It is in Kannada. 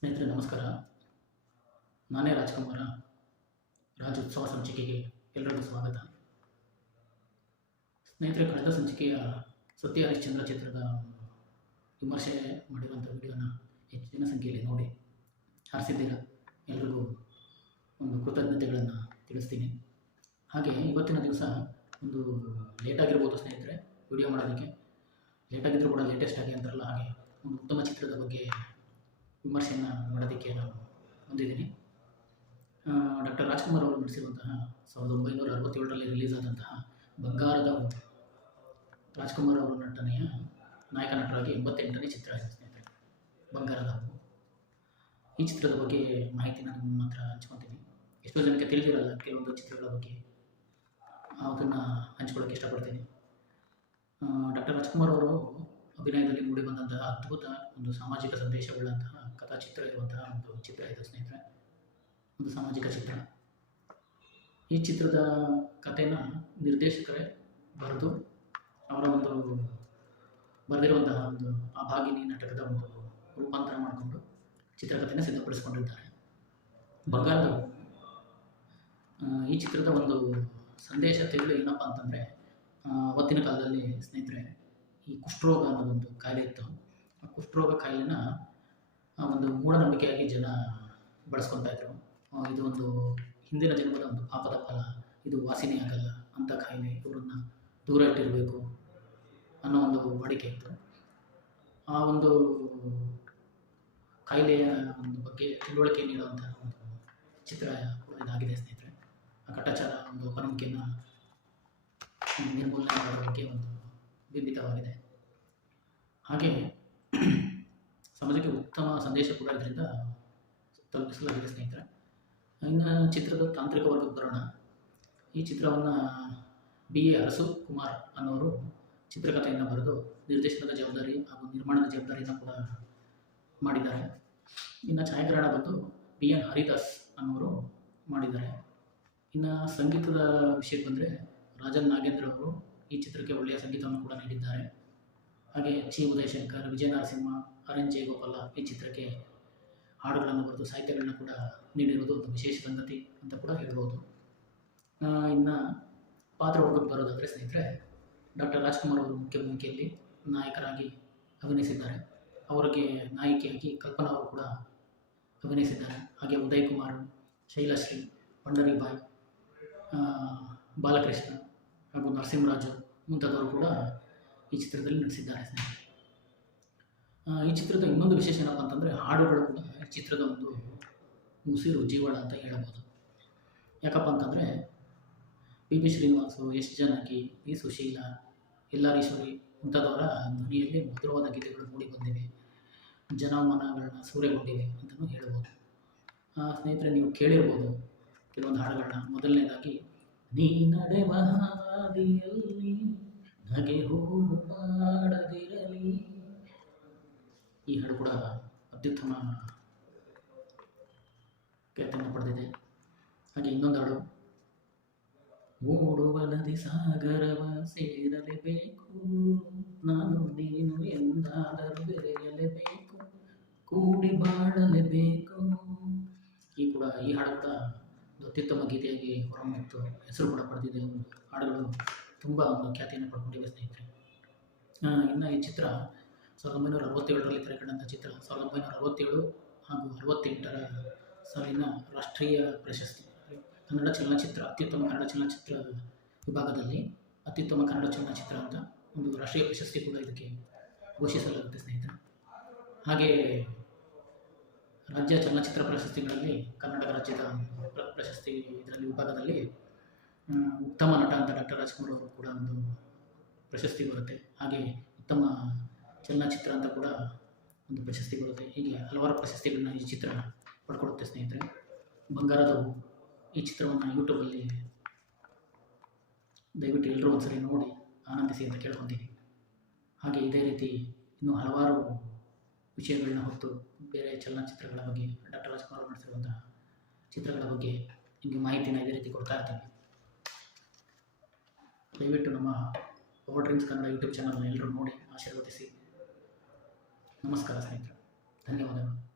ಸ್ನೇಹಿತರೆ, ನಮಸ್ಕಾರ. ನಾನೇ ರಾಜ್ಕುಮಾರ. ರಾಜ ಉತ್ಸವ ಸಂಚಿಕೆಗೆ ಎಲ್ಲರಿಗೂ ಸ್ವಾಗತ. ಸ್ನೇಹಿತರೆ, ಕಳೆದ ಸಂಚಿಕೆಯ ಸತ್ಯ ಹರಿಶ್ಚಂದ್ರ ಚಿತ್ರದ ವಿಮರ್ಶೆ ಮಾಡಿರುವಂಥ ವಿಡಿಯೋನ ಹೆಚ್ಚಿನ ಸಂಖ್ಯೆಯಲ್ಲಿ ನೋಡಿ ಹರಿಸಿದ್ದೀರ? ಎಲ್ರಿಗೂ ಒಂದು ಕೃತಜ್ಞತೆಗಳನ್ನು ತಿಳಿಸ್ತೀನಿ. ಹಾಗೆ ಇವತ್ತಿನ ದಿವಸ ಒಂದು ಲೇಟಾಗಿರ್ಬೋದು ಸ್ನೇಹಿತರೆ ವಿಡಿಯೋ ಮಾಡೋದಕ್ಕೆ. ಲೇಟಾಗಿದ್ದರೂ ಕೂಡ ಲೇಟೆಸ್ಟ್ ಆಗಿ ಅಂತಾರಲ್ಲ, ಹಾಗೆ ಒಂದು ಉತ್ತಮ ಚಿತ್ರದ ಬಗ್ಗೆ ವಿಮರ್ಶೆಯನ್ನು ಮಾಡೋದಕ್ಕೆ ನಾನು ಹೊಂದಿದ್ದೀನಿ. ಡಾಕ್ಟರ್ ರಾಜ್ಕುಮಾರ್ ಅವರು ನಡೆಸಿರುವಂತಹ ಸಾವಿರದ ಒಂಬೈನೂರ ಅರವತ್ತೇಳರಲ್ಲಿ ರಿಲೀಸ್ ಆದಂತಹ ಬಂಗಾರದ ಹುಟ್ಟು ರಾಜ್ಕುಮಾರ್ ಅವರ ನಟನೆಯ ನಾಯಕ ನಟರಾಗಿ ಎಂಬತ್ತೆಂಟನೇ ಚಿತ್ರ ಸ್ನೇಹಿತರೆ. ಬಂಗಾರದ ಹಬ್ಬ. ಈ ಚಿತ್ರದ ಬಗ್ಗೆ ಮಾಹಿತಿನ ನಿಮ್ಮ ಹತ್ರ ಹಂಚ್ಕೊತೀನಿ. ಎಷ್ಟೋ ಜನಕ್ಕೆ ತಿಳಿದಿರಲ್ಲ, ಕೆಲವೊಂದು ಚಿತ್ರಗಳ ಬಗ್ಗೆ. ಅದನ್ನು ಹಂಚ್ಕೊಳ್ಳೋಕ್ಕೆ ಇಷ್ಟಪಡ್ತೀನಿ. ಡಾಕ್ಟರ್ ರಾಜ್ಕುಮಾರ್ ಅವರು ಅಭಿನಯದಲ್ಲಿ ಮೂಡಿಬಂದಂತಹ ಅದ್ಭುತ ಒಂದು ಸಾಮಾಜಿಕ ಸಂದೇಶವುಳ್ಳಂತಹ ಕಥಾಚಿತ್ರ ಇರುವಂತಹ ಒಂದು ಚಿತ್ರ ಇದು ಸ್ನೇಹಿತರೆ. ಒಂದು ಸಾಮಾಜಿಕ ಚಿತ್ರ. ಈ ಚಿತ್ರದ ಕಥೆನ ನಿರ್ದೇಶಕರೇ ಬರೆದು ಅವರ ಒಂದು ಬರೆದಿರುವಂತಹ ಒಂದು ಆ ಭಾಗಿನಿ ನಾಟಕದ ಒಂದು ರೂಪಾಂತರ ಮಾಡಿಕೊಂಡು ಚಿತ್ರಕಥೆನ ಸಿದ್ಧಪಡಿಸಿಕೊಂಡಿದ್ದಾರೆ. ಬಂಗಾರದ ಈ ಚಿತ್ರದ ಒಂದು ಸಂದೇಶ ತೆಗೆದು ಏನಪ್ಪ ಅಂತಂದರೆ ಅವತ್ತಿನ ಕಾಲದಲ್ಲಿ ಸ್ನೇಹಿತರೆ ಈ ಕುಷ್ಠರೋಗ ಅನ್ನೋದೊಂದು ಕಾಯಿಲೆ ಇತ್ತು. ಆ ಕುಷ್ಠರೋಗ ಕಾಯಿಲೆನ ಆ, ಒಂದು ಮೂಢನಂಬಿಕೆಯಾಗಿ ಜನ ಬಳಸ್ಕೊತಾ ಇದ್ರು. ಇದು ಒಂದು ಹಿಂದಿನ ಜನ್ಮದ ಒಂದು ಪಾಪದ ಫಲ. ಇದು ವಾಸಿನೇ ಆಗಲ್ಲ ಅಂಥ ಕಾಯಿಲೆ ಇವರನ್ನ ದೂರ ಇಟ್ಟಿರಬೇಕು ಅನ್ನೋ ಒಂದು ವಾಡಿಕೆ ಇತ್ತು. ಆ ಒಂದು ಕಾಯಿಲೆಯ ಒಂದು ಬಗ್ಗೆ ತಿಳುವಳಿಕೆ ನೀಡುವಂತಹ ಒಂದು ಚಿತ್ರ ಇದಾಗಿದೆ ಸ್ನೇಹಿತರೆ. ಆ ಕಟಾಚಾರ ಒಂದು ಅಪನಂಬಿಕೆಯನ್ನ ನಿರ್ಮೂಲನೆ ಮಾಡೋದಕ್ಕೆ ಒಂದು ಬಿಂಬಿತವಾಗಿದೆ. ಹಾಗೆ ಸಮಾಜಕ್ಕೆ ಉತ್ತಮ ಸಂದೇಶ ಕೂಡ ಇದರಿಂದ ತಲುಪಿಸಲಾಗಿದೆ ಸ್ನೇಹಿತರೆ. ಇನ್ನು ಚಿತ್ರದ ತಾಂತ್ರಿಕ ವರ್ಗಕ್ಕೆ ಬರೋಣ ಈ ಚಿತ್ರವನ್ನು ಬಿ ಎ ಅರಸು ಕುಮಾರ್ ಅನ್ನೋರು ಚಿತ್ರಕಥೆಯನ್ನು ಬರೆದು ನಿರ್ದೇಶನದ ಜವಾಬ್ದಾರಿ ಹಾಗೂ ನಿರ್ಮಾಣದ ಜವಾಬ್ದಾರಿಯನ್ನು ಕೂಡ ಮಾಡಿದ್ದಾರೆ. ಇನ್ನು ಛಾಯಾಗ್ರಹಣ ಬಂದು ಬಿ ಎನ್ ಹರಿದಾಸ್ ಅನ್ನೋರು ಮಾಡಿದ್ದಾರೆ. ಇನ್ನು ಸಂಗೀತದ ವಿಷಯಕ್ಕೆ ಬಂದರೆ ರಾಜನ್ ನಾಗೇಂದ್ರ ಅವರು ಈ ಚಿತ್ರಕ್ಕೆ ಒಳ್ಳೆಯ ಸಂಗೀತವನ್ನು ಕೂಡ ನೀಡಿದ್ದಾರೆ. ಹಾಗೆ ಚಿ ಉದಯಶಂಕರ್, ವಿಜಯ ನರಸಿಂಹ ಆರ್ ಜಯಗೋಪಾಲ ಈ ಚಿತ್ರಕ್ಕೆ ಹಾಡುಗಳನ್ನು ಬರೆದು ಸಾಹಿತ್ಯಗಳನ್ನ ಕೂಡ ನೀಡಿರುವುದು ಒಂದು ವಿಶೇಷ ಸಂಗತಿ ಅಂತ ಕೂಡ ಹೇಳ್ಬೋದು. ಇನ್ನು ಪಾತ್ರ ವರ್ಗಕ್ಕೆ ಬರೋದಾದರೆ ಸ್ನೇಹಿತರೆ, ಡಾಕ್ಟರ್ ರಾಜ್ಕುಮಾರ್ ಅವರು ಮುಖ್ಯ ಭೂಮಿಕೆಯಲ್ಲಿ ನಾಯಕರಾಗಿ ಅಭಿನಯಿಸಿದ್ದಾರೆ. ಅವರಿಗೆ ನಾಯಕಿಯಾಗಿ ಕಲ್ಪನಾ ಅವರು ಕೂಡ ಅಭಿನಯಿಸಿದ್ದಾರೆ. ಹಾಗೆ ಉದಯ್ ಕುಮಾರ್ ಶೈಲಶ್ರೀ ಪಂಡರಿ ಬಾಯ್ ಬಾಲಕೃಷ್ಣ ಹಾಗೂ ನರಸಿಂಹರಾಜು ಮುಂತಾದವರು ಕೂಡ ಈ ಚಿತ್ರದಲ್ಲಿ ನಟಿಸಿದ್ದಾರೆ ಈ ಚಿತ್ರದ ಇನ್ನೊಂದು ವಿಶೇಷ ಏನಪ್ಪ ಅಂತಂದರೆ ಹಾಡುಗಳು ಕೂಡ ಚಿತ್ರದ ಒಂದು ಉಸಿರು, ಜೀವಳ ಅಂತ ಹೇಳಬಹುದು ಯಾಕಪ್ಪ ಅಂತಂದರೆ P B Srinivas, S Janaki, V Susheela ಎಲ್ಲಾರೀಶ್ವರಿ ಮುಂತಾದವರ ಧ್ವನಿಯಲ್ಲಿ ಮಧುರವಾದ ಗೀತೆಗಳು ಮೂಡಿ ಬಂದಿವೆ. ಜನಮನಗಳನ್ನ ಸೂರೆಗೊಂಡಿವೆ ಅಂತಲೂ ಹೇಳ್ಬೋದು. ಸ್ನೇಹಿತರೆ, ನೀವು ಕೇಳಿರ್ಬೋದು ಕೆಲವೊಂದು ಹಾಡುಗಳನ್ನ ಮೊದಲನೇದಾಗಿ, ನೀ ನಡೆ ಹಾದಿಯಲ್ಲಿ ನಗೆ ಹೂವು ಮಾಡದಿರಲಿ ಈ ಹಾಡು ಕೂಡ ಅತ್ಯುತ್ತಮ ಖ್ಯಾತಿಯನ್ನು ಪಡೆದಿದೆ. ಹಾಗೆ ಇನ್ನೊಂದು ಹಾಡು. ಮೂಡುವ ನದಿ ಸಾಗರವ ಸೇರಲೇಬೇಕು ನಾನು ನೀನು ಎಂದಾದರೂ ಬೆರೆಯಲೇಬೇಕು ಕೂಡಿ ಬಾಳಲೇಬೇಕು ಈ ಕೂಡ ಈ ಹಾಡು ಕೂಡ ಅತ್ಯುತ್ತಮ ಗೀತೆಯಾಗಿ ಹೊರಮತ್ತು ಹೆಸರು ಕೂಡ ಪಡೆದಿದೆ. ಹಾಡುಗಳು ತುಂಬ ಖ್ಯಾತಿಯನ್ನು ಪಡ್ಕೊಂಡಿದೆ ಸ್ನೇಹಿತರೆ. ಇನ್ನು ಈ ಚಿತ್ರ ಸಾವಿರದ ಒಂಬೈನೂರ ಅರವತ್ತೇಳರಲ್ಲಿ ತೆರೆಕಂಡಂಥ ಚಿತ್ರ ಸಾವಿರದ ಒಂಬೈನೂರ ಅರವತ್ತೇಳು ಹಾಗೂ ಅರವತ್ತೆಂಟರ ಸಾಲಿನ ರಾಷ್ಟ್ರೀಯ ಪ್ರಶಸ್ತಿ. ಕನ್ನಡ ಚಲನಚಿತ್ರ, ಅತ್ಯುತ್ತಮ ಕನ್ನಡ ಚಲನಚಿತ್ರ ವಿಭಾಗದಲ್ಲಿ ಅತ್ಯುತ್ತಮ ಕನ್ನಡ ಚಲನಚಿತ್ರ ಅಂತ ಒಂದು ರಾಷ್ಟ್ರೀಯ ಪ್ರಶಸ್ತಿ ಕೂಡ ಇದಕ್ಕೆ ಘೋಷಿಸಲಾಗುತ್ತೆ ಸ್ನೇಹಿತರೆ. ಹಾಗೆ ರಾಜ್ಯ ಚಲನಚಿತ್ರ ಪ್ರಶಸ್ತಿಗಳಲ್ಲಿ ಕರ್ನಾಟಕ ರಾಜ್ಯದ ಪ್ರ- ಪ್ರಶಸ್ತಿ ಇದರಲ್ಲಿ ವಿಭಾಗದಲ್ಲಿ ಉತ್ತಮ ನಟ ಅಂತ ಡಾಕ್ಟರ್ ರಾಜ್ಕುಮಾರ್ ಅವರು ಕೂಡ ಒಂದು ಪ್ರಶಸ್ತಿ ಬರುತ್ತೆ ಹಾಗೆ ಉತ್ತಮ ಚಲನಚಿತ್ರ ಅಂತ ಕೂಡ ಒಂದು ಪ್ರಶಸ್ತಿ ಬರುತ್ತೆ ಹೀಗೆ ಹಲವಾರು ಪ್ರಶಸ್ತಿಗಳನ್ನ ಈ ಚಿತ್ರ ಪಡ್ಕೊಡುತ್ತೆ ಸ್ನೇಹಿತರೆ. ಬಂಗಾರದ ಈ ಚಿತ್ರವನ್ನು ಯೂಟ್ಯೂಬಲ್ಲಿ ದಯವಿಟ್ಟು ಎಲ್ಲರೂ ಒಂದ್ಸರಿ ನೋಡಿ, ಆನಂದಿಸಿ ಅಂತ ಕೇಳ್ಕೊತೀನಿ. ಹಾಗೆ ಇದೇ ರೀತಿ ಇನ್ನೂ ಹಲವಾರು ವಿಷಯಗಳನ್ನ ಹೊತ್ತು ಬೇರೆ ಚಲನಚಿತ್ರಗಳ ಬಗ್ಗೆ ಡಾಕ್ಟರ್ ರಾಜ್ಕುಮಾರ್ ನಡೆಸಿರುವಂತಹ ಚಿತ್ರಗಳ ಬಗ್ಗೆ ನಿಮಗೆ ಮಾಹಿತಿನ ಇದೇ ರೀತಿ ಕೊಡ್ತಾ ಇರ್ತೀನಿ. ದಯವಿಟ್ಟು ನಮ್ಮ ಪವರ್ ಡ್ರಿಂಕ್ಸ್ ಕನ್ನಡ ಯೂಟ್ಯೂಬ್ ಚಾನಲ್ನ ಎಲ್ಲರೂ ನೋಡಿ ಆಶೀರ್ವದಿಸಿ. ನಮಸ್ಕಾರ ಸ್ನೇಹಿತರೆ. ಧನ್ಯವಾದಗಳು.